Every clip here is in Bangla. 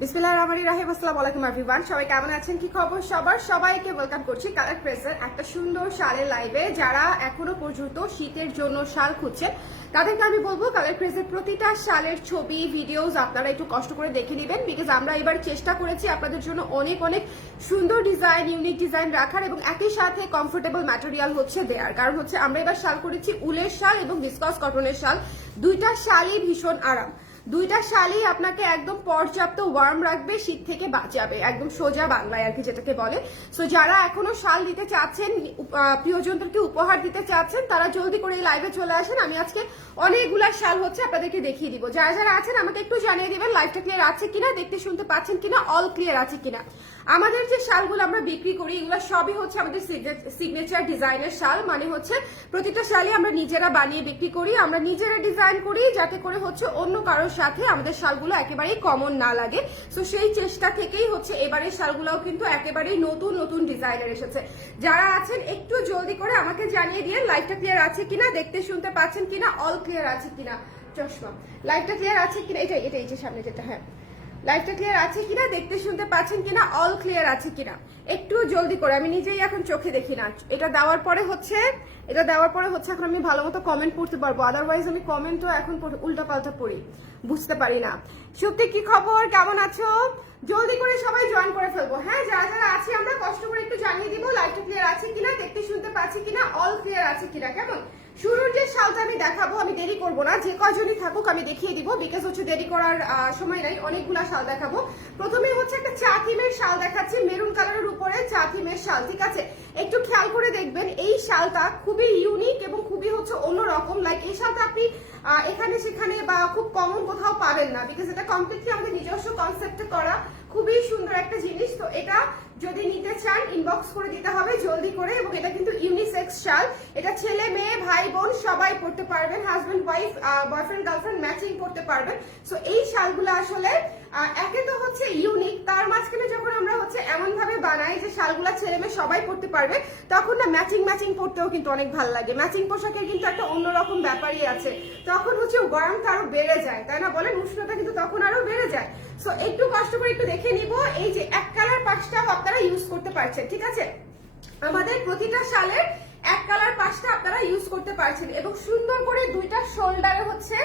বিসমিল্লাহির রহমানির রহিম। আসসালামু আলাইকুম এভরিওয়ান, সবাই কেমন আছেন, কি খবর সবার? সবাইকে ওয়েলকাম করছি কালার প্রেসের একটা সুন্দর শালের লাইভে। যারা এখনো পর্যন্ত শীতের জন্য শাল খুঁজছেন তাদেরকে আমি বলবো কালার প্রেসের প্রতিটা শালের ছবি ভিডিওস আপনারা একটু কষ্ট করে দেখে নেবেন, বিকজ আমরা এবার চেষ্টা করেছি আপনাদের জন্য অনেক অনেক সুন্দর ডিজাইন, ইউনিক ডিজাইন রাখার এবং একই সাথে কমফোর্টেবল ম্যাটেরিয়াল হচ্ছে দেয়ার। কারণ হচ্ছে আমরা এবার শাল করেছি উলের শাল এবং ভিসকস কটনের শাল, দুইটা শালই ভীষণ আরাম, দুইটা শালই আপনাকে একদম পর্যাপ্ত ওয়ার্ম রাখবে, শীত থেকে বাঁচাবে, একদম সোজা বাংলায় আর কি যেটাকে বলে। সো যারা এখনো শাল দিতে চাচ্ছেন, প্রিয়জনদেরকে উপহার দিতে চাচ্ছেন, তারা জলদি করে এই লাইভে চলে আসেন। আমি আজকে অনেকগুলা শাল হচ্ছে আপনাদেরকে দেখিয়ে দিব। যারা যারা আছেন আমাকে একটু জানিয়ে দিবেন লাইভটা ক্লিয়ার আছে কিনা, দেখতে শুনতে পাচ্ছেন কিনা, অল ক্লিয়ার আছে কিনা। আমাদের যে শালগুলো আমরা বিক্রি করি এগুলো সবই হচ্ছে আমাদের সিগনেচার ডিজাইনের শাল, মানে হচ্ছে প্রতিটা শালই আমরা নিজেরা বানিয়ে বিক্রি করি, আমরা নিজেরা ডিজাইন করি, যাতে করে হচ্ছে অন্য কারোর সাথে আমাদের শালগুলো একেবারেই কমন না লাগে। সো সেই চেষ্টা থেকেই হচ্ছে এবারের শালগুলোও কিন্তু একেবারেই নতুন নতুন ডিজাইনের এসেছে। যারা আছেন একটু জলদি করে আমাকে জানিয়ে দিয়ে লাইভটা ক্লিয়ার আছে কিনা, দেখতে শুনতে পাচ্ছেন কিনা, অল ক্লিয়ার আছে কিনা। চশমা, লাইভটা ক্লিয়ার আছে কিনা, এটা এটা এই যে সামনে যেটা, হ্যাঁ লাইভটা ক্লিয়ার আছে কিনা, দেখতে শুনতে পাচ্ছেন কিনা, অল ক্লিয়ার আছে কিনা, একটু জলদি করে। আমি নিজেই এখন চোখে দেখি না, এটা দেওয়ার পরে হচ্ছে এখন আমি ভালো মতো কমেন্ট পড়তে পারবো, আদারওয়াইজ আমি কমেন্টও এখন উল্টা পাল্টা পড়ি, বুঝতে পারি না। সত্যি কি খবর, কেমন আছো? জলদি করে সবাই জয়েন করে ফেলবো। হ্যাঁ, যারা যারা আছি আমরা কষ্ট করে একটু জানিয়ে দিব লাইভটা ক্লিয়ার আছে কিনা, দেখতে শুনতে পাচ্ছি কিনা, অল ক্লিয়ার আছে কিনা। কেমন? শুরুর যে শালটা আমি দেখাবো, আমি দেরি করবো না, যে কয়জনই থাকুক আমি দেখিয়ে দিব, বিকজ হচ্ছে দেরি করার সময় নাই, অনেকগুলা শাল দেখাবো। প্রথমে হচ্ছে একটা চা থিমের শাল দেখাচ্ছি, মেরুন কালারের উপরে চা থিমের শাল, ঠিক আছে? একটু খেয়াল করে দেখবেন, এই শালটা খুবই ইউনিক এবং খুবই হচ্ছে অন্যরকম। লাইক এই শালটা আপনি এখানে সেখানে বা খুব কমন কোথাও পাবেন না, বিকজ এটা কমপ্লিটলি আমাদের নিজস্ব কনসেপ্টে করা, খুবই সুন্দর একটা জিনিস। তো এটা যদি নিতে চান ইনবক্স করে দিতে হবে জলদি করে। এবং এটা কিন্তু ইউনিসেক্স শাল, এটা ছেলে মেয়ে ভাই বোন সবাই পড়তে পারবেন, husband wife boyfriend girlfriend matching করতে পারবেন। সো এই শালগুলো আসলে একে তো হচ্ছে ইউনিক, তার মাঝখানে যখন আমরা হচ্ছে এমন ভাবে বানাই যে শালগুলা ছেলে মেয়ে সবাই পড়তে পারবে, তখন না ম্যাচিং ম্যাচিং পড়তেও কিন্তু অনেক ভালো লাগে। ম্যাচিং পোশাকের কিন্তু একটা অন্যরকম ব্যাপারই আছে, তখন হচ্ছে গরমটা আরো বেড়ে যায়, তাই না বলেন? উষ্ণতা কিন্তু তখন আরো বেড়ে যায়। সো একটু কষ্ট করে একটু দেখে নিব, এই যে এক কালার পাঁচটাও আপনারা ইউজ করতে পারছেন, ঠিক আছে? আমাদের প্রতিটা শালের এক কালার পাঁচটা আপনারা ইউজ করতে পারছেন। এবং সুন্দর করে দুইটা শোল্ডারে হচ্ছে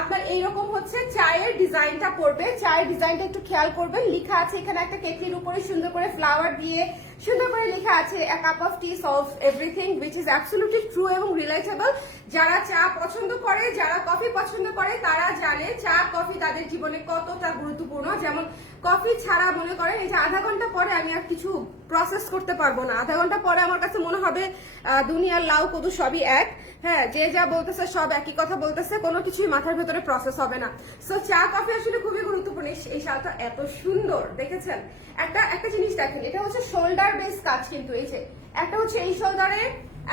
আপনার এইরকম হচ্ছে চায়ের ডিজাইনটা পড়বে। চায়ের ডিজাইনটা একটু খেয়াল করবেন, লেখা আছে এখানে একটা কেটলির উপরে সুন্দর করে ফ্লাওয়ার দিয়ে সুন্দর করে লেখা আছে a cup of tea solves everything, which is absolutely true এবং relatable। যারা চা পছন্দ করে, যারা কফি পছন্দ করে, তারা জানে চা কফি তাদের জীবনে কতটা গুরুত্বপূর্ণ। যেমন কফি ছাড়া মনে করেন এই যে আধা ঘন্টা পরে আমি আর কিছু প্রসেস করতে পারবো না, আধা ঘন্টা পরে আমার কাছে মনে হবে দুনিয়ার লাউ কদু সবই এক। হ্যাঁ, যে যা বলতেছে সব একই কথা বলতেছে, কোনো কিছুই মাথার ভেতরে প্রসেস হবে না। সো চা কফি আসলে খুবই গুরুত্বপূর্ণ। এই শালটা এত সুন্দর দেখেছেন। একটা জিনিস দেখেন, এটা হচ্ছে শোল্ডার বেস কাজ, কিন্তু এই যে একটা হচ্ছে এই শোল্ডারে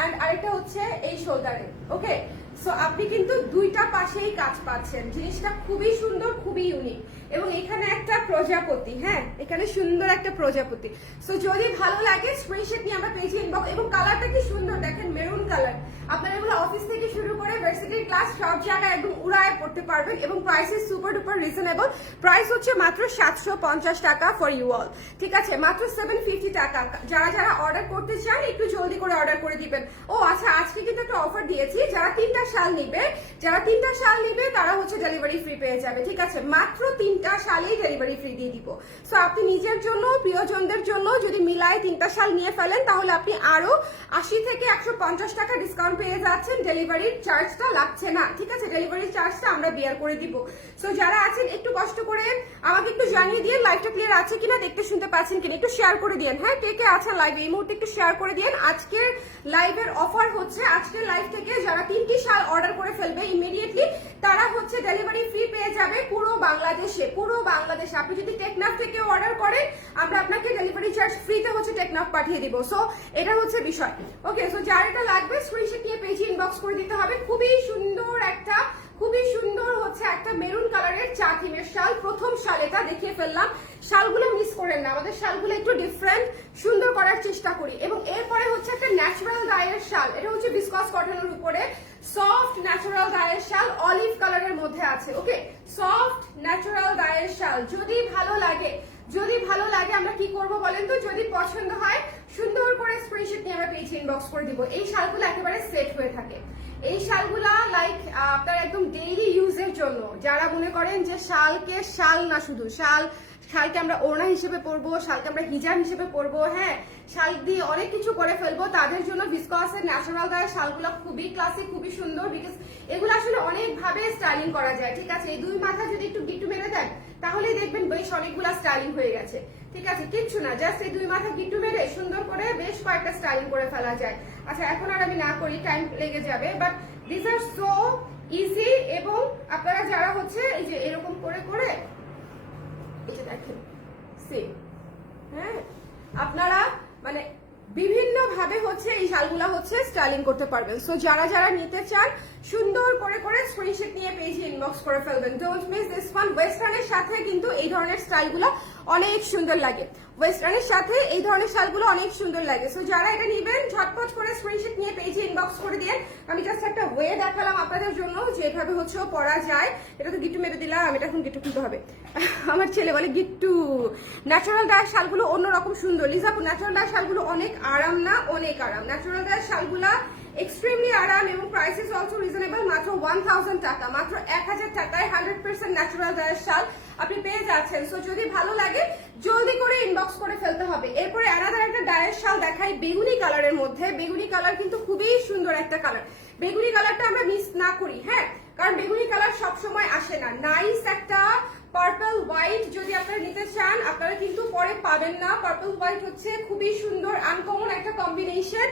এন্ড আরেকটা হচ্ছে এই শোল্ডারে, ওকে? সো আপনি কিন্তু দুইটা পাশেই কাজ পাচ্ছেন, জিনিসটা খুবই সুন্দর, খুবই ইউনিক। এবং এখানে একটা প্রজাপতি, হ্যাঁ এখানে সুন্দর একটা প্রজাপতি। সো যদি ভালো লাগে স্ক্রিনশট নিয়ে আমরা পেজে ইনবক্স। এবং কালারটা কি সুন্দর দেখেন, মেরুন কালার। আপনারা এগুলো অফিস থেকে শুরু করে ভার্সিটি ক্লাস সব জায়গায় একদম উড়ায় পড়তে পারবেন। এবং price is super duper reasonable, price হচ্ছে মাত্র 750 টাকা ফর ইউ অল, ঠিক আছে? মাত্র 750 টাকা। যারা যারা অর্ডার করতে চান একটু জলদি করে অর্ডার করে দিবেন। ও আচ্ছা, আজকে কিন্তু একটা অফার দিয়েছি, যারা তিনটা শাল নিবে তারা হচ্ছে ডেলিভারি ফ্রি পেয়ে যাবে, ঠিক আছে? মাত্র তিনটা শালেই ডেলিভারি ফ্রি দিয়ে দিব। সো আপনি নিজের জন্য, প্রিয়জনদের জন্য যদি মিলায় তিনটা শাল নিয়ে ফেলেন, তাহলে আপনি আরো 80 থেকে 150 টাকা ডিসকাউন্ট পেয়ে যাচ্ছেন, ডেলিভারির চার্জটা লাগছে না, ঠিক আছে? ডেলিভারির চার্জটা আমরা বিয়ার করে দিব। সো যারা আছেন একটু কষ্ট করে আমাকে একটু জানিয়ে দিয়ে লাইভটা ক্লিয়ার আছে কিনা, দেখতে শুনতে পাচ্ছেন কিনা, একটু শেয়ার করে দিন। হ্যাঁ, কে কে আছেন লাইভে এই মুহূর্তে একটু শেয়ার করে দিন। আজকের লাইভের অফার হচ্ছে, আজকের লাইভ থেকে যারা তিনটি শাল অর্ডার করে ফেলবে ইমিডিয়েটলি, তারা হচ্ছে ডেলিভারি ফ্রি পেয়ে যাবে পুরো বাংলাদেশে। আপনি যদি টেকনাফ থেকে অর্ডার করেন, আমরা আপনাকে ডেলিভারি চার্জ ফ্রিতে হচ্ছে টেকনাফ পাঠিয়ে দিব। সো এটা হচ্ছে বিষয়, ওকে? সো যার এটা লাগবে স্ক্রিনশট নিয়ে পেজে ইনবক্স করে দিতে হবে। খুবই সুন্দর হচ্ছে একটা মেরুন কালারের চা থিমের এর শাল, প্রথম শাল এটা দেখিয়ে ফেললাম। শালগুলো মিস করেন না, আমাদের শালগুলো একটু ডিফারেন্ট সুন্দর করার চেষ্টা করি। এবং এরপরে হচ্ছে একটা ন্যাচারাল ডাইয়ের শাল, এটা হচ্ছে বিসকস কটনের উপরে সফট ন্যাচারাল ডাইয়ের শাল, অলিভ কালারের মধ্যে আছে। ওকে, সফট ন্যাচারাল ডাইয়ের শাল যদি ভালো লাগে, আমরা কি করব বলেন তো? যদি পছন্দ হয় সুন্দর করে স্ক্রিনশট নিয়ে আমরা পেজ ইনবক্স করে দিব। এই শালগুলো একেবারে সেট হয়ে থাকে। এই শালগুলা লাইক আপনার একদম ডেইলি ইউজের জন্য, যারা মনে করেন যে শালকে শাল না শুধু শালকে আমরা ওড়না হিসেবে পরবো, শালকে আমরা হিজাব হিসেবে পরবো, হ্যাঁ শাল দিয়ে অনেক কিছু করে ফেলবো, তাদের জন্য ভিসকসের ন্যাচারাল গায়ের শালগুলো খুবই ক্লাসিক, খুবই সুন্দর। বিকজ এগুলো আসলে অনেক ভাবে স্টাইলিং করা যায়। ঠিক আছে, এই দুই মাথা যদি একটু গিট্টু মেরে দেন তাহলেই দেখবেন বেশ অনেকগুলা স্টাইলিং হয়ে গেছে। ঠিক আছে, কিচ্ছু না, জাস্ট এই দুই মাথা গিট্টু মেরে সুন্দর করে বেশ কয়েকটা স্টাইলিং করে ফেলা যায়। আচ্ছা, এখন আর আমি না করি, টাইম লেগে যাবে, but this are so easy. এবং আপনারা যারা হচ্ছে এই যে এরকম করে করে এই যে দেখেন সেম, হ্যাঁ আপনারা মানে বিভিন্ন ভাবে হচ্ছে এই শালগুলা হচ্ছে স্টাইলিং করতে পারবেন। সো যারা যারা নিতে চান সুন্দর করে করে স্ক্রিনশট নিয়ে পেজে ইনবক্স করে ফেলবেন। Don't miss this one. ওয়েস্টার্নের সাথে কিন্তু এই ধরনের স্টাইলগুলো অনেক সুন্দর লাগে, ওয়েস্টার্নের সাথে এই ধরনের শালগুলো অনেক সুন্দর লাগে। সো যারা এটা নিবেন ঝটপট করে স্ক্রিনশট নিয়ে পেজে ইনবক্স করে দিয়ে। আমি জাস্ট একটা ওয়ে দেখালাম আপনাদের জন্য যে এভাবে হচ্ছে পরা যায়। এটা তো গিট্টু মেরে দিলাম, এটা এখন গিট্টু খুলতে হবে। আমার ছেলে বলে গিট্টু। ন্যাচারাল ডায়ের শালগুলো অন্যরকম সুন্দর। লিজাপু, ন্যাচারাল ডায়ের শালগুলো অনেক আরাম না? অনেক আরাম। ন্যাচারাল ডায়ের শালগুলা এক্সট্রিমলি আরাম এবং প্রাইস ইজ অলসো রিজনেবল। মাত্র 1000 টাকা, মাত্র 1000 টাকায় 100% ন্যাচারাল ডায়ের শাল আপনি পেয়ে যাচ্ছেন। সো যদি ভালো লাগে জলদি করে ইনবক্স করে ফেলতে হবে। এরপরে আলাদা একটা ডায়ের শাল দেখাই বেগুনি কালারের মধ্যে। বেগুনি কালার কিন্তু খুবই সুন্দর একটা কালার। বেগুনি কালারটা আমরা মিস না করি, হ্যাঁ, কারণ বেগুনি কালার সব সময় আসে না। নাইস একটা পার্পল হোয়াইট যদি আপনারা নিতে চান আপনারা কিন্তু পরে পাবেন না। পার্পল হোয়াইট হচ্ছে খুবই সুন্দর আনকমন একটা কম্বিনেশন।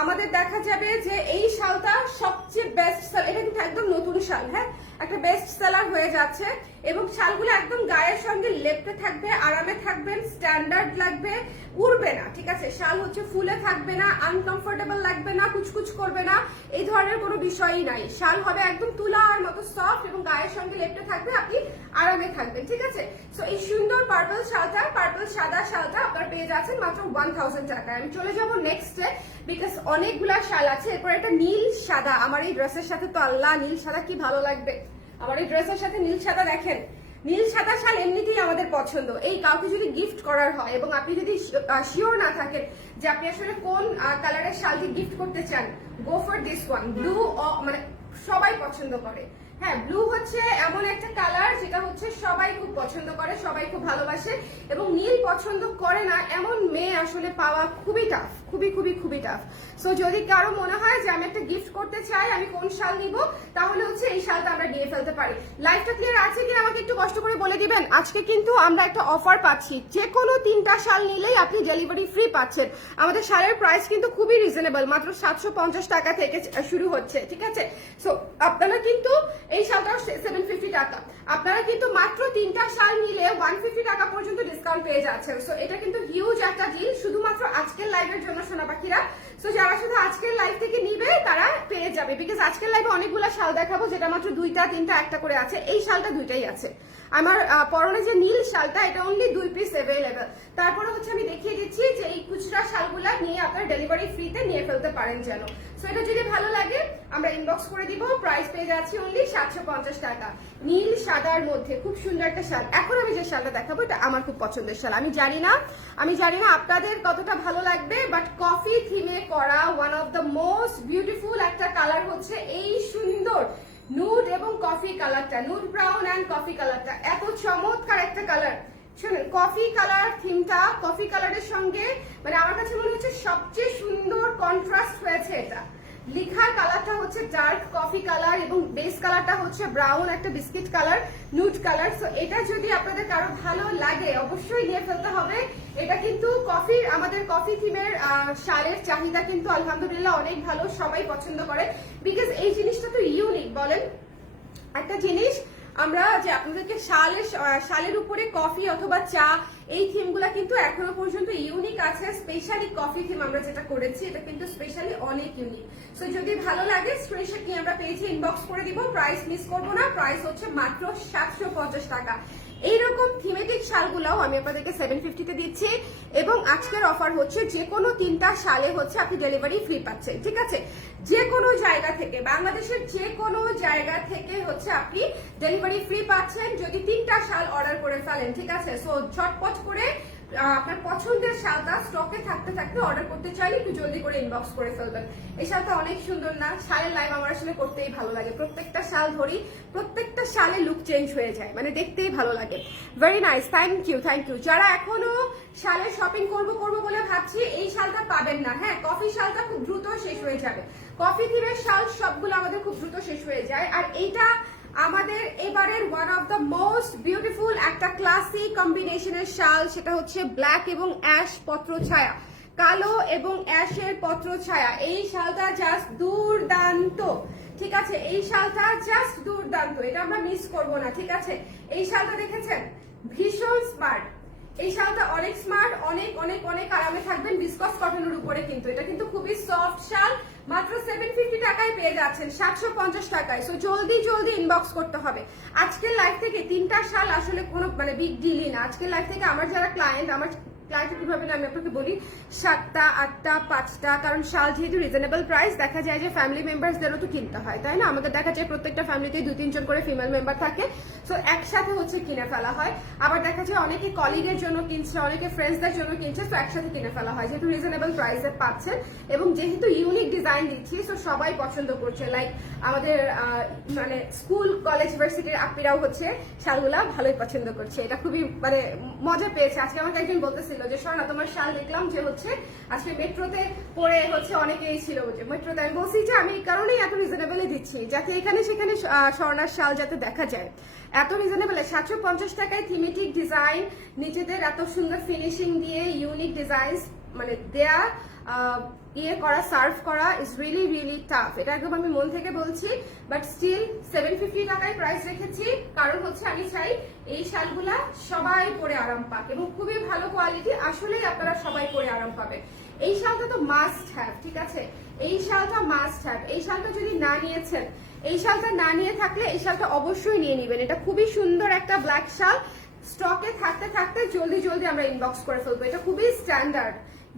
আমাদের দেখা যাবে যে এই শালটা সবচেয়ে বেস্ট সেল। এটা কিন্তু একদম নতুন শাল, হ্যাঁ, একটা বেস্ট সেলার হয়ে যাচ্ছে। এবং শালগুলো একদম গায়ের সঙ্গে লেপটে থাকবে, আরামে থাকবেন, স্ট্যান্ডার্ড লাগবে, উড়বে না। ঠিক আছে, শাল হচ্ছে ফুলে থাকবে না, আনকমফোর্টেবল লাগবে না, কুচকুচ করবে না, এই ধরনের কোনো বিষয়ই নাই। শাল হবে একদম তুলার মতো সফট এবং গায়ের সঙ্গে লেপটে থাকবে, আপনি আরামে থাকবেন। ঠিক আছে, সো এই সুন্দর পার্পল শালটা, পার্পল সাদা শালটা আপনারা পেয়ে যাচ্ছেন মাত্র 1000 টাকায়। আমি চলে যাবো নেক্সটে, বিকজ অনেকগুলা শাল আছে। এরপর একটা নীল সাদা, আমার এই ড্রেসের সাথে তো আল্লাহ নীল সাদা কি ভালো লাগবে। আমার এই ড্রেসের সাথে নীল সাদা, দেখেন নীল সাদা শাল এমনিতেই আমাদের পছন্দ। এই কাউকে যদি গিফট করার হয় এবং আপনি যদি শিওর না থাকেন যে আপনি আসলে কোন কালারের শালটি গিফট করতে চান, go for this one. Blue মানে সবাই পছন্দ করে, হ্যাঁ, ব্লু হচ্ছে এমন একটা কালার যেটা হচ্ছে সবাই খুব পছন্দ করে, সবাই খুব ভালোবাসে। এবং নীল পছন্দ করে না এমন মেয়ে আসলে পাওয়া খুবই টাফ, খুবই খুবই খুবই টাফ। সো যদি কারো মনে হয় যে আমি একটা গিফট করতে চাই, আমি কোন শাল নিব, তাহলে হচ্ছে এই শালটা আমরা নিয়ে ফেলতে পারি। লাইফটা ক্লিয়ার আছে কি আমাকে একটু কষ্ট করে বলে দিবেন। আজকে কিন্তু আমরা একটা অফার পাচ্ছি, যে কোনো 3টা শাল নিলেই আপনি ডেলিভারি ফ্রি পাচ্ছেন। আমাদের শালের প্রাইস কিন্তু খুবই রিজনেবল, মাত্র 750 টাকা থেকে শুরু হচ্ছে। ঠিক আছে, সো আপনারা কিন্তু এই শালটা 750 টাকা, আপনারা কিন্তু মাত্র 3টা শাল নিলে 150 টাকা পর্যন্ত ডিসকাউন্ট পেয়ে যাচ্ছেন। সো এটা কিন্তু হিউজ একটা ডিল, শুধুমাত্র আজকের লাইভের জন্য সোনা পাখিরা। সো যারা শুধু আজকের লাইভ থেকে নিবে তারা পেয়ে যাবে, বিকজ আজকের লাইভে অনেকগুলো শাল দেখাবো যেটা মাত্র 2টা 3টা একটা করে আছে। এই শালটা 2টাই আছে। আমার পরনে যে নীল শালটা এটা অনলি 2 পিস অ্যাভেলেবল। তারপরে হচ্ছে আমি দেখিয়ে দিচ্ছি যে এই খুচরা শালগুলা নিয়ে আপনারা ডেলিভারি ফ্রিতে নিয়ে ফেলতে পারেন যেন। সো এটা যদি ভালো লাগে আমরা ইনবক্স করে দিব। প্রাইস পেয়ে যাচ্ছি অনলি 750 টাকা, নীল সাদার মধ্যে খুব সুন্দর একটা শাল। এখন আমি যে শালটা দেখাবো এটা আমার খুব পছন্দের শাল। আমি জানি না আপনাদের কতটা ভালো লাগবে, বাট কফি থিমে করা one of the most beautiful একটা কালার হচ্ছে এই সুন্দর নুড এবং কফি কালারটা, নুড ব্রাউন অ্যান্ড কফি কালারটা। এত চমৎকার একটা কালার। শুনুন, কফি কালার থিমটা কফি কালারের সঙ্গে মানে আমার কাছে মনে হচ্ছে সবচেয়ে সুন্দর কন্ট্রাস্ট হয়েছে। এটা লিখার কালারটা হচ্ছে ডার্ক কফি কালার এবং বেস কালারটা হচ্ছে ব্রাউন একটা biscuit colour, nude colour. So এটা যদি আপনাদের কারো ভালো লাগে অবশ্যই নিয়ে ফেলতে হবে। এটা কিন্তু আমাদের কফি থিমের শালের চাহিদা কিন্তু আলহামদুলিল্লাহ অনেক ভালো, সবাই পছন্দ করে, বিকজ এই জিনিসটা তো ইউনিক। বলেন একটা জিনিস আমরা যে আপনাদেরকে শালের উপরে কফি অথবা চা এই থিমগুলো কিন্তু এখনো পর্যন্ত ইউনিক আছে। স্পেশালি কফি থিম আমরা যেটা করেছি, এটা কিন্তু স্পেশালি অনেক ইউনিক। সো যদি ভালো লাগে স্ক্রিনশট নিয়ে আমরা পেজে ইনবক্স করে দিব। প্রাইস মিস করবো না, প্রাইস হচ্ছে মাত্র 750 টাকা। এইরকম থিমেটিক শালগুলোও আমি আপনাদেরকে 750 দিচ্ছি, এবং আজকের অফার হচ্ছে যে কোনো 3টা শালে হচ্ছে আপনি ডেলিভারি ফ্রি পাচ্ছেন। ঠিক আছে, যে কোনো জায়গা থেকে, বাংলাদেশের যে কোনো জায়গা থেকে হচ্ছে আপনি ডেলিভারি ফ্রি পাচ্ছেন যদি 3টা শাল অর্ডার করে ফেলেন। ঠিক আছে, সো ঝটপট করে আপনার পছন্দের শালটা স্টকে থাকতে থাকতে অর্ডার করতে চাইলে একটু জলদি করে ইনবক্স করে ফেলবেন। এই শালটা অনেক সুন্দর না? শালের লাইভ আমার আসলে করতেই ভালো লাগে। প্রত্যেকটা শাল ধরি, প্রত্যেকটা শালে লুক চেঞ্জ হয়ে যায়, মানে দেখতেই ভালো লাগে। Very nice, thank you thank you. যারা এখনো শালে শপিং করবো বলে ভাবছি, এই শালটা পাবেন না। হ্যাঁ, কফি শালটা খুব দ্রুত শেষ হয়ে যাবে। কফি থিমের শাল সবগুলো আমাদের খুব দ্রুত শেষ হয়ে যায়। আর এইটা আমাদের এবারের one of the most beautiful একটা ক্লাসি কম্বিনেশনের শাল, সেটা হচ্ছে ব্ল্যাক এবং অ্যাশ পত্র ছায়া, কালো এবং অ্যাশের পত্র ছায়া। এই শালটা জাস্ট দুর্দান্ত। ঠিক আছে, এই শালটা জাস্ট দুর্দান্ত, এটা আমরা মিস করব না। ঠিক আছে, এই শালটা দেখেছেন, ভীষণ স্মার্ট। এই শালটা অনেক স্মার্ট, অনেক অনেক অনেক আরামে থাকবেন বিসকস কটনের উপরে। কিন্তু এটা কিন্তু খুবই সফট শাল, মাত্র 750 টাকায় পেয়ে যাচ্ছেন 750 টাকায়। সো জলদি জলদি ইনবক্স করতে হবে। আজকের লাইভ থেকে 3টা শাল আসলে কোনো মানে বিগ ডিলই না। আজকের লাইভ থেকে আমার যারা ক্লায়েন্ট, আমার ক্লায়েন্ট কিভাবে না আমি আপনাকে বলি, 7টা 8টা 5টা, কারণ শাল যেহেতু রিজনেবল প্রাইস, দেখা যায় যে ফ্যামিলি মেম্বারসদেরও তো কিনতে হয়, তাই না? আমাদের দেখা যায় প্রত্যেকটা ফ্যামিলিতেই 2-3 জন করে ফিমেল মেম্বার থাকে, সো একসাথে হচ্ছে কিনে ফেলা হয়। আবার দেখা যায় অনেকে কলিগের জন্য কিনছে, অনেকে ফ্রেন্ডসদের জন্য কিনছে, তো একসাথে কিনে ফেলা হয় যেহেতু রিজনেবল প্রাইসে পাচ্ছেন, এবং যেহেতু ইউনিক ডিজাইন দিচ্ছি, সো সবাই পছন্দ করছে। লাইক আমাদের মানে স্কুল কলেজ ভার্সিটির আপিরাও হচ্ছে শালগুলা ভালোই পছন্দ করছে। এটা খুবই মানে মজা পেয়েছে। আজকে আমাকে একজন বলতেছিল যে স্বর্ণা তোমার শাল দেখলাম যে হচ্ছে আজকে মেট্রোতে পরে হচ্ছে অনেকেই ছিল মেট্রোতে। আমি বলছি যে আমি এই কারণেই এত রিজনেবলে দিচ্ছি, যাতে এখানে সেখানে স্বর্ণার শাল যাতে দেখা যায়। এত রিজনেবলে 750 টাকায় থিমেটিক ডিজাইন, নিজেদের এত সুন্দর ফিনিশিং দিয়ে ইউনিক ডিজাইন মানে দেয়া, ইয়ে করা, সার্ভ করা ইজ রিয়েলি রিয়েলি টাফ। এটা একদম আমি মন থেকে বলছি। বাট স্টিল 750 টাকায় প্রাইস রেখেছি, কারণ হচ্ছে আমি চাই এই শালগুলা সবাই পরে আরাম পাক, এবং খুবই ভালো কোয়ালিটি। আসলেই আপনারা সবাই পরে আরাম পাবেন। এই শালটা তো মাস্ট হ্যাভ। ঠিক আছে, এই শালটা মাস্ট হ্যাভ। এই শালটা যদি না নিয়েছেন, এই শালটা না নিয়ে থাকলে এই শালটা অবশ্যই নিয়ে নেবেন। এটা খুবই সুন্দর একটা ব্ল্যাক শাল, স্টকে থাকতে থাকতে জলদি জলদি আমরা ইনবক্স করে ফেলবো। এটা খুবই স্ট্যান্ডার্ড,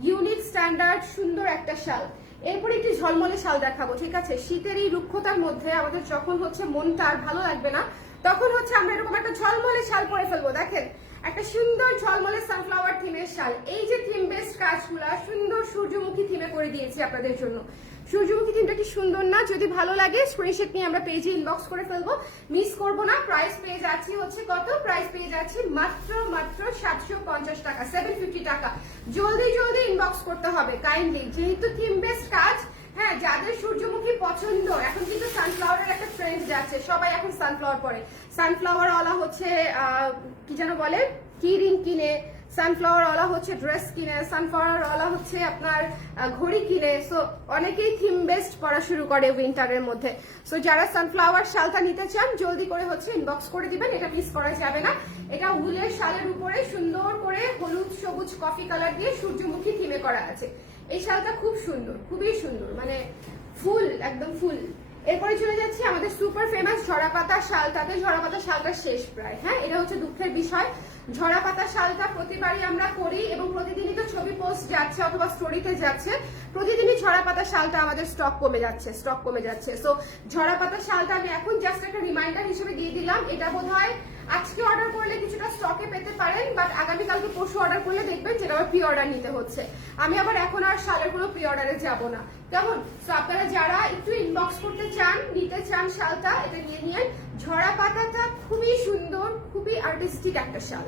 ইউনিক স্ট্যান্ডার্ড সুন্দর একটা শাল। এরপরে একটি ঝলমলে শাল দেখাবো। ঠিক আছে, শীতের এই রুক্ষতার মধ্যে আমাদের যখন হচ্ছে মনটা আর ভালো লাগবে না, তখন হচ্ছে আমরা এরকম একটা ঝলমলে শাল পরে ফেলবো। দেখেন, একটা সুন্দর ঝলমলে সানফ্লাওয়ার থিমের শাল। এই যে থিম বেস্ট কাজগুলা সুন্দর সূর্যমুখী থিমে করে দিয়েছি আপনাদের জন্য। সূর্যমুখী থিমটা কি সুন্দর না? যদি ভালো লাগে স্ক্রিনশট নিয়ে আমরা পেজে ইনবক্স করে ফেলবো, মিস করবো না। প্রাইস পেয়ে যাচ্ছি হচ্ছে কত? প্রাইস পেয়ে যাচ্ছি মাত্র 750 টাকা, 750 টাকা। জলদি জলদি ইনবক্স করতে হবে কাইন্ডলি, যেহেতু থিম বেস্ট কাজ। হ্যাঁ, যাদের সূর্যমুখী পছন্দ, এখন কিন্তু সানফ্লাওয়ারের একটা ট্রেন্ড যাচ্ছে, সবাই এখন সানফ্লাওয়ার পরে। সানফ্লাওয়ার ওয়ালা হচ্ছে কি যেন বলে, কি রিং কিনে, সানফ্লাওয়ার ওয়ালা হচ্ছে ড্রেস কিনে, সানফ্লাওয়ার ওয়ালা হচ্ছে আপনার ঘড়ি কিনে। সো অনেকেই থিম বেস্ট পড়া শুরু করে উইন্টারের মধ্যে। সো যারা সানফ্লাওয়ার শালটা নিতে চান জলদি করে হচ্ছে ইনবক্স করে দিবেন, এটা মিস করা যাবে না। এটা উলের শালের উপরে সুন্দর করে হলুদ সবুজ কফি কালার দিয়ে সূর্যমুখী থিমে করা আছে। এই শালটা খুব সুন্দর, খুবই সুন্দর, মানে ফুল, একদম ফুল। এরপরে চলে যাচ্ছি আমাদের সুপার ফেমাস ঝরাপাতা শালটাতে। ঝরাপাতা শালটা শেষ প্রায়। হ্যাঁ, এটা হচ্ছে দুঃখের বিষয়। ঝরাপাতা শালটা প্রতিবারই আমরা করি, এবং প্রতিদিনই তো ছবি পোস্ট যাচ্ছে অথবা স্টোরিতে যাচ্ছে, প্রতিদিনই ঝরাপাতা শালটা আমাদের স্টক কমে যাচ্ছে। সো ঝরাপাতা শালটা আমি এখন জাস্ট একটা রিমাইন্ডার হিসেবে দিয়ে দিলাম। এটা বোধহয় আজকে অর্ডার করলে কিছুটা স্টকে পেতে পারেন, বাট আগামীকালকে পরশু অর্ডার করলে দেখবেন যেটা আবার প্রি অর্ডার নিতে হচ্ছে। আমি আবার এখন আর শালের কোনো প্রি অর্ডারে যাবো না, কেমন? তো আপনারা যারা একটু ইনবক্স করতে চান, নিতে চান শালটা, এটা নিয়ে নিয়ে। ঝরা পাতাটা খুবই সুন্দর, খুবই আর্টিস্টিক একটা শাল।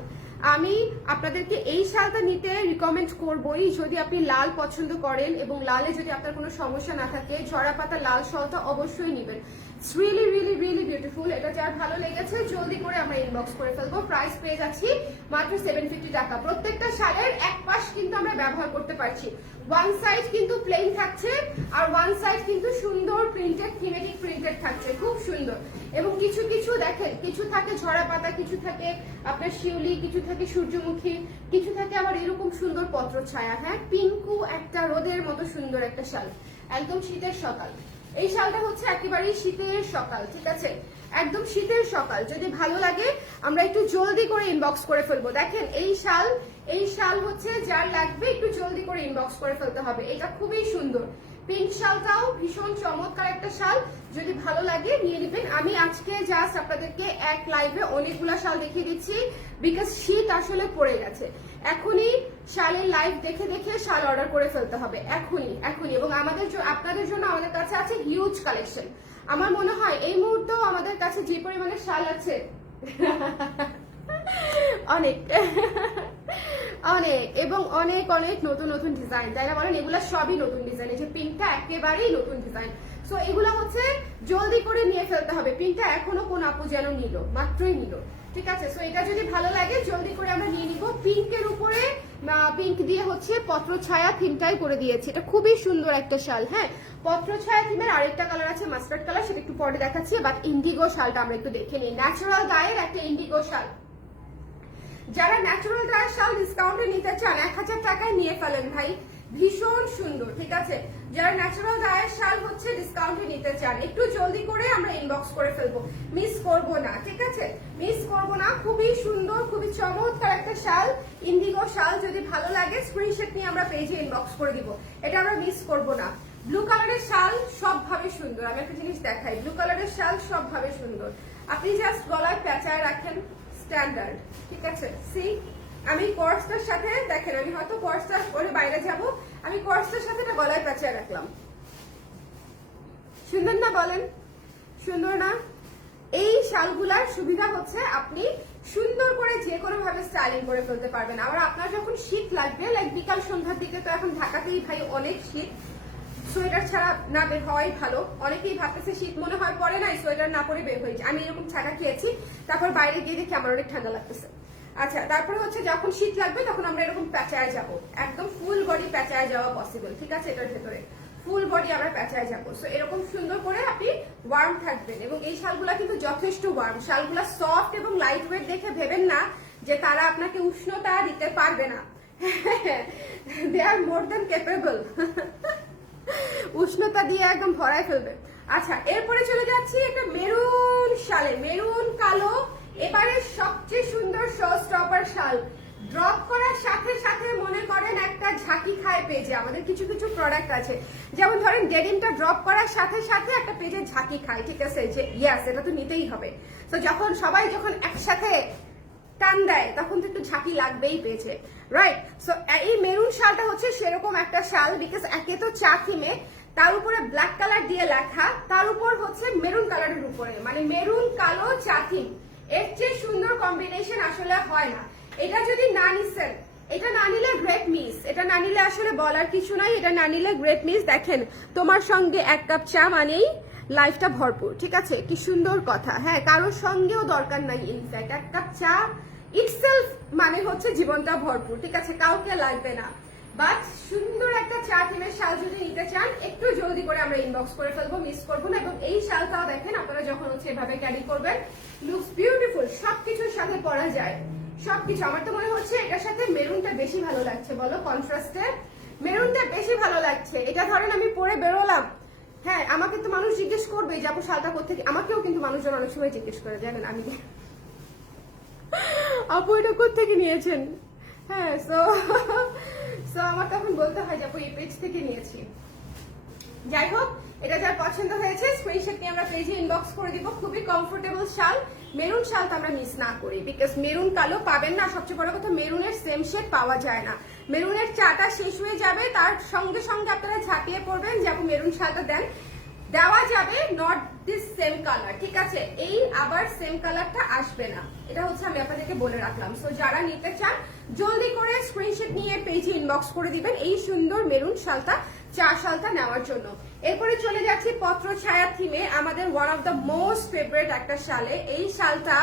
আমি আপনাদেরকে এই শালটা নিতে রিকমেন্ড করবই যদি আপনি লাল পছন্দ করেন, এবং লালে যদি আপনার কোনো সমস্যা না থাকে, ঝরা পাতা লাল শালটা অবশ্যই নেবেন। It's really really really beautiful. এটা যার ভালো লেগেছে জলদি করে আমরা ইনবক্স করে ফেলবো। প্রাইস পেয়ে যাচ্ছি মাত্র 750 টাকা। প্রত্যেকটা শালের এক পাশ কিন্তু আমরা ব্যবহার করতে পারছি। ওয়ান সাইড কিন্তু প্লেন থাকছে আর ওয়ান সাইড কিন্তু সুন্দর প্রিন্টেড, থিমেটিক প্রিন্টেড থাকছে, খুব সুন্দর। এবং কিছু কিছু দেখেন, কিছু থাকে ঝরা পাতা, কিছু থাকে আপনার শিউলি, কিছু থাকে সূর্যমুখী, কিছু থাকে আবার এরকম সুন্দর পত্র ছায়া। হ্যাঁ, পিঙ্কু একটা রোদের মতো সুন্দর একটা শাল, একদম শীতের সকাল। এই শালটা হচ্ছে একেবারেই শীতের সকাল, ঠিক আছে, একদম শীতের সকাল। যদি ভালো লাগে আমরা একটু জলদি করে ইনবক্স করে ফেলবো। দেখেন এই শাল হচ্ছে যার লাগবে একটু জলদি করে ইনবক্স করে ফেলতে হবে। এটা খুবই সুন্দর। পিঙ্ক শালটাও ভীষণ চমৎকার একটা শাল, যদি ভালো লাগে নিয়ে নেবেন। আমি আজকে জাস্ট আপনাদেরকে এক লাইভে অনেকগুলা শাল দেখিয়ে দিচ্ছি, বিকজ শীত আসলে পড়ে গেছে। এখনই শালের লাইভ দেখে দেখে শাল অর্ডার করে ফেলতে হবে, এখনই। এবং আপনাদের জন্য আমাদের কাছে আছে হিউজ কালেকশন। আমার মনে হয় এই মুহূর্তেও আমাদের কাছে যে পরিমাণে শাল আছে অনেক অনেক এবং অনেক অনেক নতুন নতুন ডিজাইন, যারা বলেন এগুলা সবই নতুন ডিজাইন। এই যে পিঙ্কটা একেবারেই নতুন ডিজাইন। সো এগুলো হচ্ছে জলদি করে নিয়ে ফেলতে হবে। পিঙ্কটা এখনো কোন আপু যেন নিল, মাত্রই নিল, ঠিক আছে। সো এটা যদি ভালো লাগে জলদি করে আমরা নিয়ে নিব। পিঙ্কের উপরে পিঙ্ক দিয়ে হচ্ছে পত্র ছায়া থিমটাই করে দিয়েছি। এটা খুবই সুন্দর একটা শাল। হ্যাঁ, পত্র ছায়া থিমের আরেকটা কালার আছে মাস্টার্ড কালার, সেটা একটু পরে দেখাচ্ছি। বাট ইন্ডিগো শালটা আমরা একটু দেখে নিই। ন্যাচারাল গায়ের একটা ইন্ডিগো শাল। যারা ন্যাচারাল গায়ের শাল ডিসকাউন্টে নিতে চান 1000 টাকায় নিয়ে ফেলেন ভাই, ভীষণ সুন্দর, ঠিক আছে। যারা ন্যাচারাল গায়ের শাল হচ্ছে ডিসকাউন্টে নিতে চান একটু জলদি করে আমরা ইনবক্স করে ফেলবো, মিস করব না, ঠিক আছে, মিস করব না। খুবই সুন্দর, খুবই চমৎকার একটা শাল, ইন্ডিগো শাল। যদি ভালো লাগে স্ক্রিনশট নিয়ে আমরা পেজে ইনবক্স করে দিব, এটা আমরা মিস করব না। ব্লু কালারের শাল সবভাবে সুন্দর। আমি একটা জিনিস দেখাই, ব্লু কালারের শাল সবভাবে সুন্দর। আপনি জাস্ট গলায় পেঁচায় রাখেন, স্ট্যান্ডার্ড, ঠিক আছে। সি আমি কোর্সটার সাথে দেখেন, আমি হয়তো কোর্সটা করে বাইরে যাব, আমি কোর্সটার সাথে একটা গলায় পেঁচায় রাখলাম। সুন্দর না বলেন? সুন্দর না? এই শালগুলার সুবিধা হচ্ছে আপনি সুন্দর করে যে কোনো ভাবে স্টাইলিং করে ফেলতে পারবেন। আবার আপনার যখন শীত লাগবে, লাইক বিকাল সন্ধ্যার দিকে, তো এখন ঢাকাতেই ভাই অনেক শীত, সোয়েটার ছাড়া না বের হওয়াই ভালো। অনেকেই ভাবতেছে শীত মনে হয় পরে নাই, সোয়েটার না পরে বের হয়েছে। আমি এরকম ছাকা খেয়েছি, তারপর বাইরে গিয়ে দেখি আমার অনেক ঠান্ডা লাগতেছে। আচ্ছা, তারপরে হচ্ছে যখন শীত লাগবে তখন আমরা এরকম প্যাঁচায় যাব, একদম ফুল বডি প্যাঁচায় যাওয়া পসিবল, ঠিক আছে। এটার ভেতরে ফুল বডি আমরা প্যাঁচায় যাবো। সো এরকম সুন্দর করে আপনি ওয়ার্ম থাকবেন। এবং এই শালগুলা কিন্তু যথেষ্ট ওয়ার্ম। শালগুলা সফট এবং লাইট ওয়েট দেখে ভেবেন না যে তারা আপনাকে উষ্ণতা দিতে পারবে না। দে আর মোর দেন ক্যাপেবল। উষ্ণতা দিয়ে একদম ভরায় ফেলবে। আচ্ছা, এরপরে চলে যাচ্ছি একটা মেরুন শালে, মেরুন কালো। এবারে সবচেয়ে সুন্দর শো স্টপার শাল। ড্রপ করার সাথে সাথে মনে করেন একটা ঝাঁকি খায় পেজে। আমাদের কিছু কিছু প্রোডাক্ট আছে, যেমন ধরেন ডেনিমটা ড্রপ করার সাথে সাথে একটা পেজে ঝাঁকি খায়, ঠিক আছে, যে ইয়াস এটা তো নিতেই হবে। তো যখন সবাই যখন একসাথে টান দেয় তখন তো একটু ঝাঁকি লাগবেই পেয়েছে, রাইট। সো এই মেরুন শালটা হচ্ছে সেরকম একটা শাল, বিকজ একে তো চা থিমে, তার উপরে ব্ল্যাক কালার দিয়ে লেখা, তার উপর হচ্ছে মেরুন কালারের উপরে, মানে মেরুন কালো চা থিম। এর চেয়ে সুন্দর কম্বিনেশন আসলে হয় না। এটা যদি না নিছেন, এটা না নিলে গ্রেট মিস, এটা না নিলে আসলে বলার কিছু নাই, এটা না নিলে গ্রেট মিস। দেখেন, তোমার সঙ্গে এক কাপ চা মানেই লাইফটা ভরপুর, ঠিক আছে, কি সুন্দর কথা। হ্যাঁ, কারোর সঙ্গেও দরকার নাই, ইনফ্যাক্ট এক কাপ চা ইটসেলফ মানে হচ্ছে জীবনটা ভরপুর, ঠিক আছে, কাউকে লাগবে না। বাট সুন্দর একটা চা টিমের শাল যদি নিতে চান একটু জলদি করে আমরা ইনবক্স করে ফেলবো, মিস করবো না। এবং এই শালটাও দেখেন আপনারা যখন হচ্ছে এভাবে ক্যারি করবেন, লুকস বিউটিফুল, সবকিছুর সাথে পরা যায়, সবকিছু। আমার তো মনে হচ্ছে এটার সাথে মেরুনটা বেশি ভালো লাগছে, বলো, কন্ট্রাস্টে মেরুনটা বেশি ভালো লাগছে। এটা ধরেন আমি পরে বেরোলাম, হ্যাঁ, আমাকে তো মানুষ জিজ্ঞেস করবে যে আপু শালটা কোথেকে। আমাকেও কিন্তু মানুষজন অনেক সময় জিজ্ঞেস করে, জানেন, আমি আপু এটা কোথেকে নিয়েছেন। হ্যাঁ, সো আমার তখন বলতে হয় যে আপু এই পেজ থেকে নিয়েছি। যাই হোক, এটা যার পছন্দ হয়েছে স্ক্রিনশট নিয়ে আমরা পেজে ইনবক্স করে দিব। খুবই কমফোর্টেবল শাল, মেরুন শালটা আমরা মিস না করি, বিকজ মেরুন কালো পাবেন না। সবচেয়ে বড় কথা, মেরুনের সেম শেড পাওয়া যায় না। মেরুনের চাটা শেষ হয়ে যাবে, তার সঙ্গে সঙ্গে আপনারা ঝাঁপিয়ে পড়বেন যে আপু মেরুন শালটা দেন, দেওয়া যাবে, নট দিস সেম কালার, ঠিক আছে, এই আবার সেম কালারটা আসবে না। এটা হচ্ছে আমি আপনাদেরকে বলে রাখলাম। সো যারা নিতে চান জলদি করে স্ক্রিনশট নিয়ে পেজে ইনবক্স করে দিবেন এই সুন্দর মেরুন শালটা। চা শালটা নেওয়ার জন্য। এরপরে চলে যাচ্ছি পত্র ছায়া থিমে, আমাদের one of the most favourite একটা শালে। এই শালটা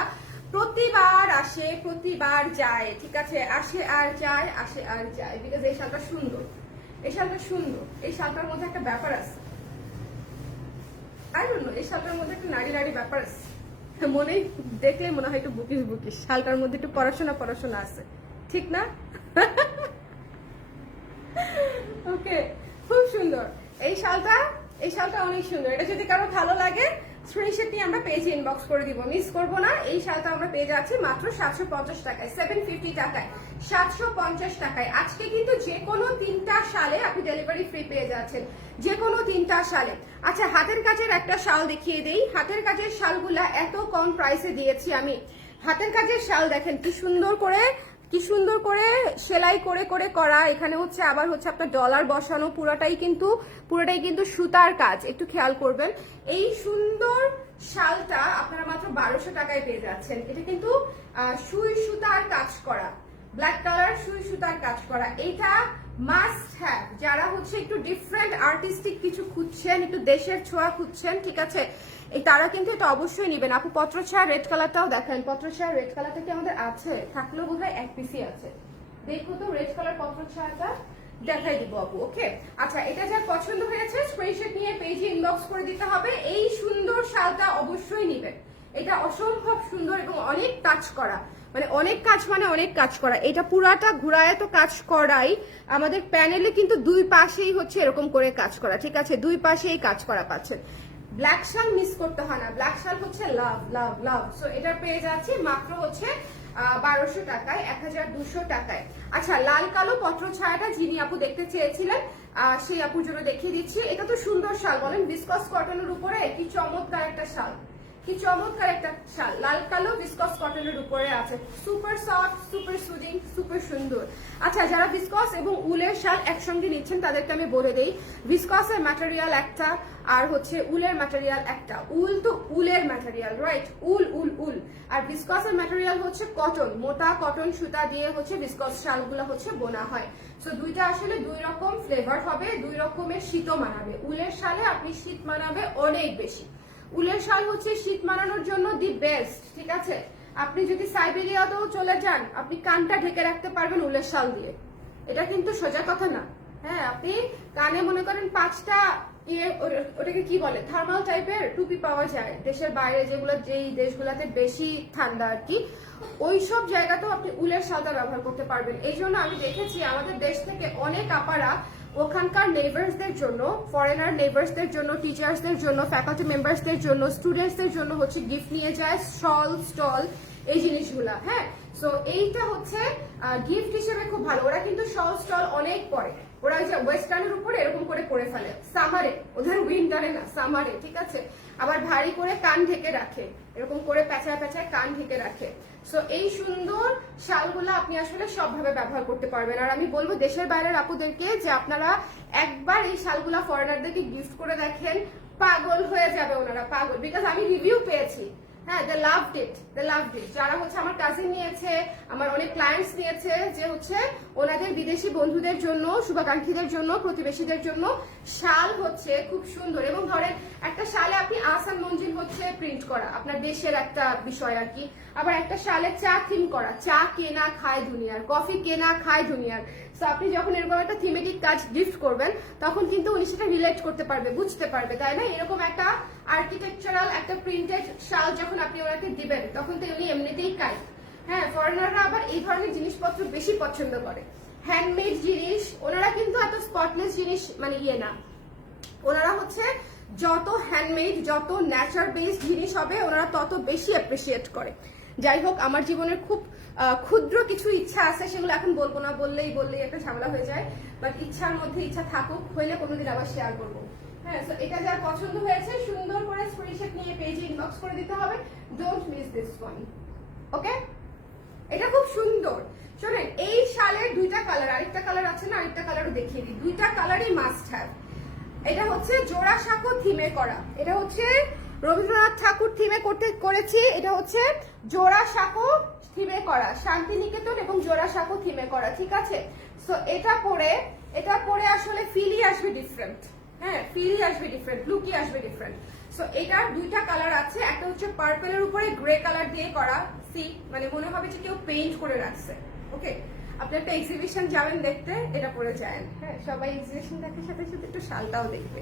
প্রতিবার আসে, প্রতিবার যায়, ঠিক আছে, আসে আর যায়, আসে আর যায়, বিকজ এই শালটা সুন্দর, এই শালটা সুন্দর, এই শালটার মধ্যে একটা ব্যাপার আছে, আই ডোন্ট নো, এই শালটার মধ্যে একটা নারী নারী ব্যাপার আছে, মনে দেখলে মনে হয় একটু বুকিস বুকিস, শালটার মধ্যে একটু পড়াশোনা পড়াশোনা আছে, ঠিক না? ওকে, খুব সুন্দর এই শালটা, এই শালটা অনেক সুন্দর। এটা যদি কারো ভালো লাগে স্ক্রিনশট নিয়ে আমরা পেজে ইনবক্স করে দিব, মিস করবো না। এই শালটা আমরা পেয়ে যাচ্ছি মাত্র 750 টাকায়, 750 টাকায়, 750 টাকায়। আজকে কিন্তু যে কোনো 3টা শালে আপনি ডেলিভারি ফ্রি পেয়ে যাচ্ছেন, যে কোনো 3টা শালে। আচ্ছা, হাতের কাজের একটা শাল দেখিয়ে দেই। হাতের কাজের শালগুলা এত কম প্রাইসে দিয়েছি আমি। হাতের কাজের শাল দেখেন কি সুন্দর করে, কি সুন্দর করে সেলাই করে করে করা। এখানে হচ্ছে আবার হচ্ছে আপনার ডলার বসানো, পুরোটাই কিন্তু সুতার কাজ, একটু খেয়াল করবেন। এই সুন্দর শালটা আপনারা মাত্র 1200 টাকায় পেয়ে যাচ্ছেন। এটা কিন্তু সুই সুতার কাজ করা, ব্ল্যাক কালার সুই সুতার কাজ করা। এটা মাস্ট হ্যাভ যারা হচ্ছে একটু ডিফারেন্ট আর্টিস্টিক কিছু খুঁজছেন, একটু দেশের ছোঁয়া খুঁজছেন, ঠিক আছে, এই তারা কিন্তু এটা অবশ্যই নেবেন। আপু পত্রছায়া রেড কালারটাও দেখেন, পত্রছায়া রেড কালারটা কি আমাদের আছে? থাকলেও বোধহয় এক পিসই আছে, দেখো তো রেড কালার পত্রছায়াটা দেখাই দিব আপু। ওকে, আচ্ছা, এটা যার পছন্দ হয়েছে স্ক্রিনশট নিয়ে পেজে ইনবক্স করে দিতে হবে। এই সুন্দর শালটা অবশ্যই নেবেন, এটা অসম্ভব সুন্দর এবং অনেক কাজ করা, মানে অনেক কাজ, মানে অনেক কাজ করা। এটা পুরাটা ঘুরায় তো কাজ করাই, আমাদের প্যানেলে কিন্তু দুই পাশেই হচ্ছে এরকম করে কাজ করা, ঠিক আছে, দুই পাশেই কাজ করা পাচ্ছেন। ব্ল্যাক শাল মিস করতে হয় না, ব্ল্যাক শাল হচ্ছে লাভ লাভ লাভ। সো এটা পেয়ে যাচ্ছি মাত্র হচ্ছে 1200 টাকায়, 1200 টাকায়। আচ্ছা, লাল কালো পত্র ছায়াটা যিনি আপু দেখতে চেয়েছিলেন সেই আপুর জন্য দেখিয়ে দিচ্ছি। এটা তো সুন্দর শাল, বলেন ভিসকস কটনের উপরে কি চমৎকার একটা শাল, কি চমৎকার একটা শাল, লাল কালো ভিসকস কটনের উপরে আছে, super soft, super soothing, super সুন্দর। আচ্ছা, যারা ভিসকস এবং উলের শাল একসঙ্গে নিচ্ছেন তাদেরকে আমি বলে দেই, ভিসকসের ম্যাটেরিয়াল একটা আর হচ্ছে উলের ম্যাটেরিয়াল একটা। উল তো উলের ম্যাটেরিয়াল, রাইট, উল উল উল, আর ভিসকসের ম্যাটেরিয়াল হচ্ছে কটন, মোটা কটন সুতা দিয়ে হচ্ছে ভিসকস শালগুলো হচ্ছে বোনা হয়। সো দুইটা আসলে দুই রকম ফ্লেভার হবে, দুই রকমের শীতও মানাবে। উলের শালে আপনি শীত মানাবে অনেক বেশি, উলের শাল হচ্ছে শীত মানানোর জন্য দি বেস্ট, ঠিক আছে। আপনি যদি সাইবেরিয়াতেও চলে যান, আপনি কানটা ঢেকে রাখতে পারবেন উলের শাল দিয়ে, এটা কিন্তু সোজা কথা না। হ্যাঁ, আপনি কানে মনে করেন 5টা ওটাকে কি বলে, থার্মাল টাইপের টুপি পাওয়া যায় দেশের বাইরে, যেগুলো যেই দেশগুলোতে বেশি ঠান্ডা আর কি, ওই সব জায়গাতেও আপনি উলের শালটা ব্যবহার করতে পারবেন। এই জন্য আমি দেখেছি আমাদের দেশ থেকে অনেক আপারা ওখানকার নেইবার্সদের জন্য, ফরেনার নেইবার্সদের জন্য, টিচার্সদের জন্য, ফ্যাকাল্টি মেম্বার্সদের জন্য, স্টুডেন্টসদের জন্য হচ্ছে গিফট নিয়ে যায়, শল স্টল, এই জিনিসগুলা। হ্যাঁ, সো এইটা হচ্ছে গিফট হিসেবে খুব ভালো। ওরা কিন্তু শল স্টল অনেক পরে, ওরা যে ওয়েস্টার্নের উপরে এরকম করে পরে ফেলে সামারে, ওদের উইন্টারে না, সামারে, ঠিক আছে। আবার ভারী করে কান ঢেকে রাখে, এরকম করে পেঁচায় পেঁচায় কান ঢেকে রাখে। সো এই সুন্দর শালগুলো আপনি আসলে সবভাবে ব্যবহার করতে পারবেন। আর আমি বলবো দেশের বাইরের আপুদেরকে যে আপনারা একবার এই শালগুলা ফরেনারদেরকে গিফট করে দেখেন, পাগল হয়ে যাবে ওনারা, পাগল। বিকজ আমি রিভিউ পেয়েছি, হ্যাঁ, দে লাভড ইট, দে লাভড ইট। যারা হচ্ছে আমার কাজিন নিয়েছে, আমার অনেক ক্লায়েন্টস নিয়েছে, যে হচ্ছে ওনাদের বিদেশি বন্ধুদের জন্য, শুভাকাঙ্ক্ষীদের জন্য, প্রতিবেশীদের জন্য শাল হচ্ছে খুব সুন্দর। এবং ধরেন একটা শালে আপনি আসান মঞ্জিল হচ্ছে প্রিন্ট করা, আপনার দেশের একটা বিষয় আর কি। আবার একটা শালে চা থিম করা, চা কেনা খায় দুনিয়ার, কফি কেনা খায় দুনিয়ার। তো আপনি যখন এরকম একটা থিমেটিক কাজ গিফট করবেন, তখন কিন্তু উনি সেটা রিলেট করতে পারবে, বুঝতে পারবে, তাই না? এরকম একটা আর্কিটেকচারাল একটা প্রিন্টেড শাল যখন আপনি ওনাকে দিবেন, তখন তো উনি এমনিতেই কাই। হ্যাঁ, ফরেনাররা আবার এই ধরনের জিনিসপত্র বেশি পছন্দ করে, হ্যান্ডমেড জিনিস। ওনারা কিন্তু এত স্পটলেস জিনিস মানে ইয়ে না, ওনারা হচ্ছে যত হ্যান্ডমেড, যত ন্যাচার বেসড জিনিস হবে ওনারা তত বেশি অ্যাপ্রিসিয়েট করে। যাই হোক, আমার জীবনের খুব ক্ষুদ্র কিছু ইচ্ছা আছে, সেগুলো এখন বলবো না, বললেই একটা ঝামেলা হয়ে যায়। বাট ইচ্ছার মধ্যে ইচ্ছা থাকুক, হইলে কোনোদিন আবার শেয়ার করবো। হ্যাঁ, সো এটা যার পছন্দ হয়েছে সুন্দর করে স্ক্রিনশট নিয়ে পেজে ইনবক্স করে দিতে হবে, ডোন্ট মিস দিস ওয়ান। ওকে, এটা খুব সুন্দর। শোনেন, এই শালের দুইটা কালার, আরেকটা কালার আছে না, আরেকটা কালারও দেখিয়ে দিই, দুইটা কালারই মাস্ট হ্যাভ। এটা হচ্ছে জোড়া সাঁকো থিমে করা, এটা হচ্ছে রবীন্দ্রনাথ ঠাকুর থিমে করেছি। এটা হচ্ছে জোড়া সাঁকো থিমে করা, শান্তিনিকেতন এবং জোড়াসাঁকো থিমে করা, ঠিক আছে। সো এটা পরে আসলে ফিলই আসবে ডিফারেন্ট, হ্যাঁ ফিলই আসবে ডিফারেন্ট, লুকই আসবে ডিফারেন্ট। সো এটার দুইটা কালার আছে, একটা হচ্ছে পার্পেলের উপরে গ্রে কালার দিয়ে করা, সি মানে মনে হবে যে কেউ পেইন্ট করে রাখছে। ওকে, আপনি একটা এক্সিবিশন যাবেন দেখতে, এটা পরে যান, হ্যাঁ সবাই এক্সিবিশন দেখার সাথে সাথে একটু শালটাও দেখবে।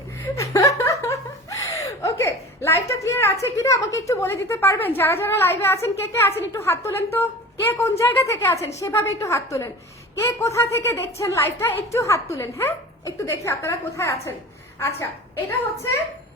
ওকে, লাইভটা ক্লিয়ার আছে কিনা আমাকে একটু বলে দিতে পারবেন? যারা যারা লাইভে আছেন, কে কে আছেন একটু হাত তোলেন তো। কে কোন জায়গা থেকে আছেন সেভাবে একটু হাত তোলেন। কে কোথা থেকে দেখছেন লাইভটা একটু হাত তুলেন, হ্যাঁ একটু দেখি আপনারা কোথায় আছেন। আচ্ছা, এটা হচ্ছে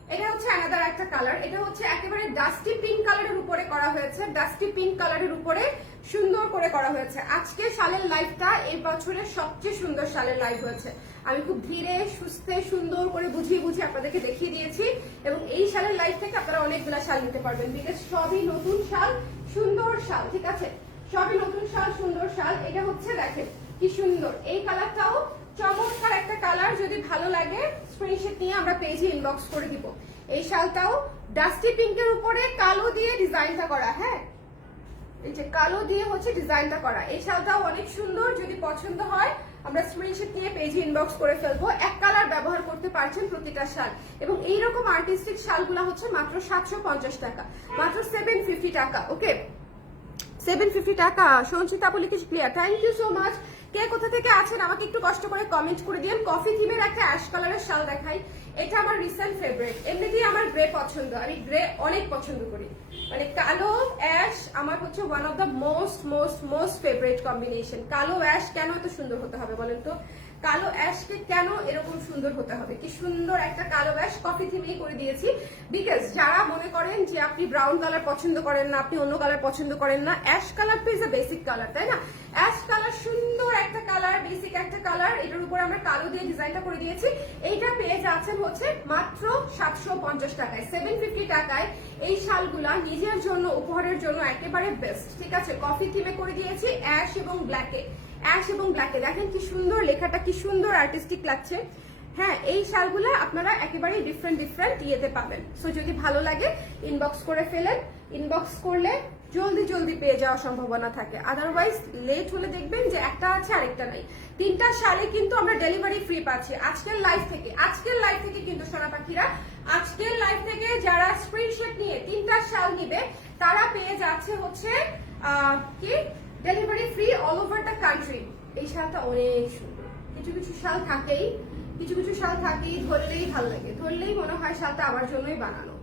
অ্যানাদার একটা কালার। এটা হচ্ছে একেবারে ডাস্টি পিঙ্ক কালারের উপরে করা হয়েছে, ডাস্টি পিঙ্ক কালারের উপরে সুন্দর করে করা হয়েছে। আজকে শালের লাইভটা এই বছরের সবচেয়ে সুন্দর শালের লাইভ হয়েছে। আমি খুব ধীরে সুস্থে সুন্দর করে বুঝিয়ে আপনাদেরকে দেখিয়ে দিয়েছি, এবং এই শালের লাইভ থেকে আপনারা অনেকগুলা শাল নিতে পারবেন, বিকজ সবই নতুন শাল, সুন্দর শাল, ঠিক আছে সবই নতুন শাল, সুন্দর শাল। এটা হচ্ছে দেখেন কি সুন্দর, এই কালারটাও চমৎকার একটা কালার। যদি ভালো লাগে স্ক্রিনশট নিয়ে আমরা পেজে ইনবক্স করে দিব। এই শালটাও ডাস্টি পিঙ্কের উপরে কালো দিয়ে ডিজাইনটা করা, হ্যাঁ এই যে কালো দিয়ে হচ্ছে ডিজাইনটা করা। এই শালটাও অনেক সুন্দর, যদি পছন্দ হয় আমরা স্ক্রিনশট নিয়ে পেজে ইনবক্স করে ফেলবো। এক কালার ব্যবহার করতে পারছেন প্রতিটা শাল, এবং এইরকম আর্টিস্টিক শালগুলো হচ্ছে মাত্র 750 টাকা, মাত্র 750 টাকা। ওকে, 750 টাকা। সঞ্চিতা বলি কিছু clear, thank you so much. কে কোথা থেকে আছেন আমাকে একটু কষ্ট করে কমেন্ট করে দিন। কফি থিমের একটা অ্যাশ কালারের শাল দেখাই, এটা আমার রিসেন্ট ফেভারিট। এমনিতেই আমার গ্রে পছন্দ, আমি গ্রে অনেক পছন্দ করি, মানে কালো অ্যাশ আমার হচ্ছে one of the most favourite combination. কালো অ্যাশ কেন এত সুন্দর হতে হবে বলেন তো? কালো অ্যাশকে কেন এরকম সুন্দর হতে হবে? কি সুন্দর একটা কালো অ্যাশ কফি থিমেই করে দিয়েছি, বিকজ যারা মনে করেন যে আপনি ব্রাউন কালার পছন্দ করেন না, আপনি অন্য কালার পছন্দ করেন না, অ্যাশ কালার তো ইজ আ বেসিক কালার, তাই না? অ্যাশ কালার সুন্দর একটা কালার, বেসিক একটা কালার, এটার উপর আমরা কালো দিয়ে ডিজাইনটা করে দিয়েছি। এইটা পেয়ে যাচ্ছেন হচ্ছে মাত্র 750 টাকায়, 750 টাকায়। এই শালগুলা নিজের জন্য উপহারের জন্য একেবারে বেস্ট, ঠিক আছে। কফি থিমে করে দিয়েছি অ্যাশ এবং ব্ল্যাকে, অ্যাশ এবং ব্ল্যাকে দেখেন কি সুন্দর, লেখাটা কি সুন্দর আর্টিস্টিক লাগছে। হ্যাঁ, এই শালগুলা আপনারা একেবারে ডিফারেন্ট ইয়েতে পাবেন। সো যদি ভালো লাগে ইনবক্স করে ফেলেন, ইনবক্স করলে জলদি পেয়ে যাওয়ার সম্ভাবনা থাকে, আদারওয়াইজ লেট হলে দেখবেন যে একটা আছে আরেকটা নাই। তিনটা শালে কিন্তু আমরা ডেলিভারি ফ্রি পাচ্ছি আজকের লাইভ থেকে কিন্তু সোনা পাখিরা, আজকের লাইভ থেকে যারা স্ক্রিনশট নিয়ে তিনটা শাল নিবে তারা পেয়ে যাচ্ছে হচ্ছে কি delivery free all over the country. এই শালটা অনেক সুন্দর, কিছু শাল থাকেই, ধরলেই ভালো লাগে, ধরলেই মনে হয় শালটা আমার জন্যই বানানো,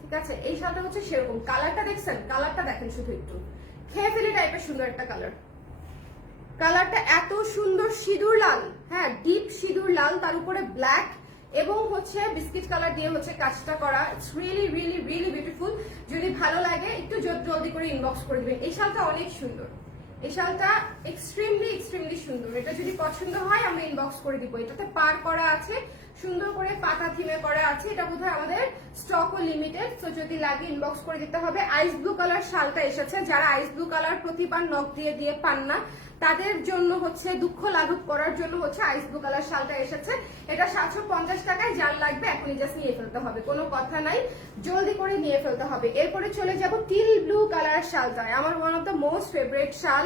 ঠিক আছে। এই শালটা হচ্ছে সেরকম, কালারটা দেখছেন, কালারটা দেখেন শুধু একটু, খেয়ে ফেলে টাইপের সুন্দর একটা কালার। কালারটা এত সুন্দর সিঁদুর লাল, হ্যাঁ ডিপ সিঁদুর লাল, তার উপরে ব্ল্যাক এবং হচ্ছে বিস্কিট কালার দিয়ে হচ্ছে কাজটা করা। It's really beautiful. যদি ভালো লাগে একটু জলদি করে ইনবক্স করে দিবেন। এই শালটা অনেক সুন্দর, এই শালটা এক্সট্রিমলি সুন্দর। এটা যদি পছন্দ হয় আমরা ইনবক্স করে দিব। এটাতে পার করা আছে, সুন্দর করে পাতা থিমে করা আছে। এটা বোধহয় আমাদের স্টকও লিমিটেড, সো যদি লাগে ইনবক্স করে দিতে হবে। আইস ব্লু কালার শালটা এসেছে, যারা আইস ব্লু কালার প্রতিবার নখ দিয়ে পান না তাদের জন্য হচ্ছে দুঃখ লাঘব করার জন্য হচ্ছে আইস ব্লু কালার শালটা এসেছে। এটা 750 টাকায়, যার লাগবে এখনই জাস্ট নিয়ে ফেলতে হবে, কোনো কথা নাই, জলদি করে নিয়ে ফেলতে হবে। এরপরে চলে যাব টিল ব্লু কালার শালটায়, আমার one of the most favourite শাল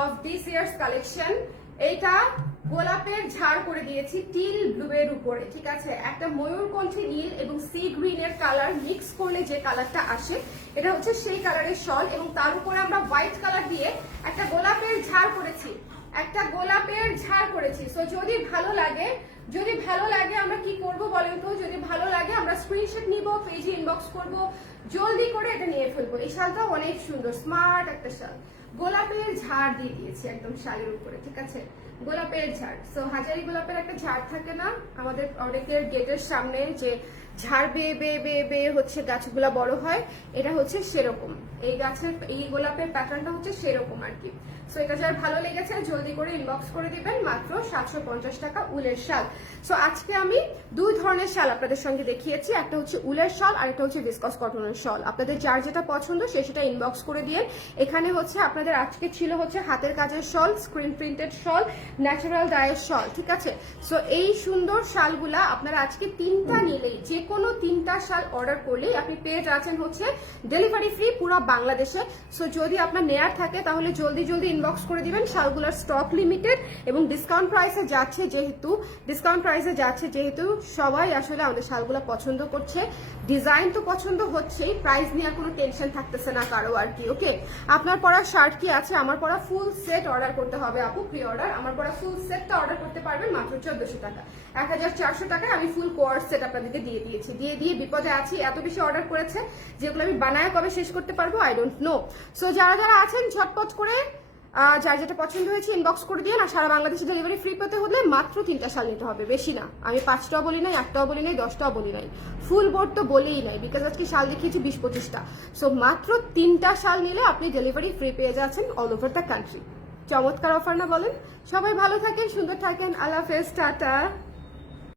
অফ দিস ইয়ার্স কালেকশন। এটা গোলাপের ঝাড় করে দিয়েছি টিল ব্লু এর উপরে, ঠিক আছে। একটা ময়ূরকণ্ঠী নীল এবং সি গ্রিন এর কালার মিক্স করলে যে কালারটা আসে, এটা হচ্ছে সেই কালারের শল, এবং তার উপরে আমরা হোয়াইট কালার দিয়ে একটা গোলাপের ঝাড় করেছি। সো যদি ভালো লাগে আমরা কি করব বলেন তো? যদি ভালো লাগে আমরা স্ক্রিনশট নিব, পেজে ইনবক্স করব, জলদি করে এটা নিয়ে ফেলবো। এই শালটা অনেক সুন্দর, স্মার্ট একটা শাল, গোলাপের ঝাড় দিয়ে দিয়েছি একদম শালের উপরে, ঠিক আছে, গোলাপের ঝাড়। সো হাজারি গোলাপের একটা ঝাড় থাকে না আমাদের অনেকের গেটের সামনে, যে ঝাড় বেয়ে হচ্ছে গাছগুলা বড় হয়, এটা হচ্ছে সেরকম, এই গাছের এই গোলাপের প্যাটার্নটা হচ্ছে সেরকম আর কি। সো এটা যার ভালো লেগেছে জলদি করে ইনবক্স করে দিবেন, মাত্র 750 টাকা উলের শাল। সো আজকে আমি দুই ধরনের শাল আপনাদের সঙ্গে দেখিয়েছি, একটা হচ্ছে উলের শাল আর একটা হচ্ছে ভিসকস কটনের শাল। আপনাদের যার যেটা পছন্দ সেটা ইনবক্স করে দিয়ে। এখানে হচ্ছে আপনাদের আজকে ছিল হচ্ছে হাতের কাজের শাল, স্ক্রিন প্রিন্টেড শাল, ন্যাচারাল ডায়ের শাল, ঠিক আছে। সো এই সুন্দর শালগুলা আপনারা আজকে তিনটা নিলেই, যে কোনো 3টা শাল অর্ডার করলেই আপনি পেয়ে যাচ্ছেন হচ্ছে ডেলিভারি ফ্রি পুরো বাংলাদেশে। সো যদি আপনার নেয়ার থাকে তাহলে জলদি জলদি ইনবক্স করে দিবেন। শালগুলোর স্টক লিমিটেড এবং ডিসকাউন্ট প্রাইসে যাচ্ছে যেহেতু সবাই আসলে আমাদের শালগুলো পছন্দ করছে, ডিজাইন তো পছন্দ হচ্ছেই, প্রাইস নিয়ে আর কোনো টেনশন থাকতেছে না কারো আর কি। ওকে, আপনার পরা শার্ট কি আছে? আমার পরা ফুল সেট অর্ডার করতে হবে আপু, প্রি অর্ডার। আমার পরা ফুল সেটটা অর্ডার করতে পারবেন মাত্র 1400 টাকা। 1400 টাকায় আমি ফুল কোয়ার সেট আপনাদেরকে দিয়ে বিপদে আছি। এত বেশি অর্ডার করেছে যেগুলো আমি বানায় কবে শেষ করতে পারবো আই ডোন্ট নো। সো যারা যারা আছেন ঝটপট করে যার যেটা পছন্দ হয়েছে ইনবক্স করে দিয়ে না। সারা বাংলাদেশে ডেলিভারি ফ্রি পেতে হলে মাত্র 3টা শাল নিতে হবে, বেশি না। আমি 5টাও বলি নাই, 8টাও বলি নাই, 10টাও বলি নাই, ফুল বোর্ড তো বলেই নাই, বিকজ আজকে শাল দেখিয়েছি 20-25টা। সো মাত্র 3টা শাল নিলে আপনি ডেলিভারি ফ্রি পেয়ে যাচ্ছেন অল ওভার দ্য কান্ট্রি। চমৎকার অফার না বলেন? সবাই ভালো থাকেন, সুন্দর থাকেন, আল্লাহ হাফেজ, টাটা।